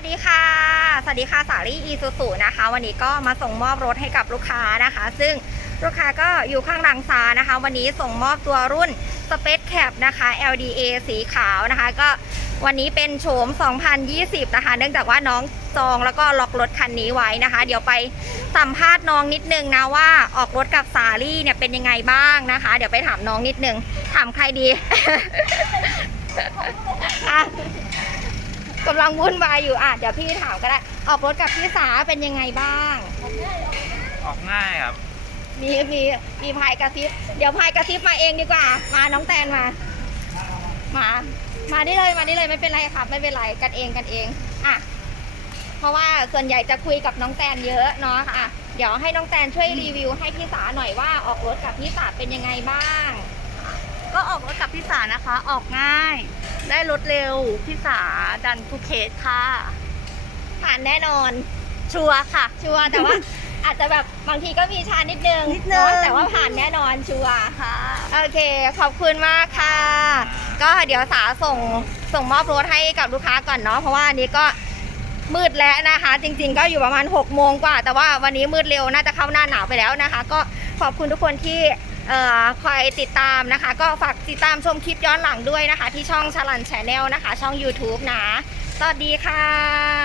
วัสดีค่ะ สวัสดีค่ะสาลี่อีซูซูนะคะ วันนี้ก็มาส่งมอบรถให้กับลูกค้านะคะ ซึ่งลูกค้าก็อยู่ข้างหลังซานะคะ วันนี้ส่งมอบตัวรุ่น Space Cap นะคะ LDA สีขาวนะคะ ก็วันนี้เป็นโฉม 2020 นะคะ เนื่องจากว่าน้องจองแล้วก็ล็อกรถคันนี้ไว้นะคะ เดี๋ยวไปสัมภาษณ์น้องนิดนึงนะว่าออกรถกับสาลี่เนี่ยเป็นยังไงบ้างนะคะ เดี๋ยวไปถามน้องนิดนึง ถามใครดี กำลังวุ่นวายอยู่อะเดี๋ยวพี่ถามก็ได้ ออกรถกับพี่สาเป็นยังไงบ้าง ออกง่ายครับ มีมีมีพายกระซิบ เดี๋ยวพายกระซิบมาเองดีกว่า มาน้องแตนมา มา มาได้เลยมาได้เลยไม่เป็นไรครับไม่เป็นไรกันเองกันเองอะเพราะว่าส่วนใหญ่จะคุยกับน้องแตนเยอะเนาะอะเดี๋ยวให้น้องแตนช่วยรีวิวให้พี่สาหน่อยว่าออกรถกับพี่สาเป็นยังไงบ้าง ก็ออกรถกับพี่สานะคะ ออกง่าย ได้รถเร็วพี่สาดันทุกเคสค่ะผ่านแน่นอน ชัวร์ค่ะ ชัวร์แต่ว่า อาจจะแบบบางทีก็มีชานิดนึงนิดนึง เอะแต่ว่าผ่านแน่นอนชัวร์ค่ะ โอเค ขอบคุณมากค่ะ ก็เดี๋ยวสาส่งส่งมอบรถให้กับลูกค้าก่อนเนาะเพราะว่าอันนี้ก็มืดแล้วนะคะ จริงๆ ก็อยู่ประมาณ6โมงกว่า แต่ว่าวันนี้มืดเร็วน่าจะเข้าหน้าหนาวไปแล้วนะคะ ก็ขอบคุณทุกคนที่เอ่อ คอยติดตามนะคะ ก็ฝากติดตามชมคลิปย้อนหลังด้วยนะคะ ที่ช่องชลันแชนแนลนะคะ ช่อง YouTube นะ สวัสดีค่ะ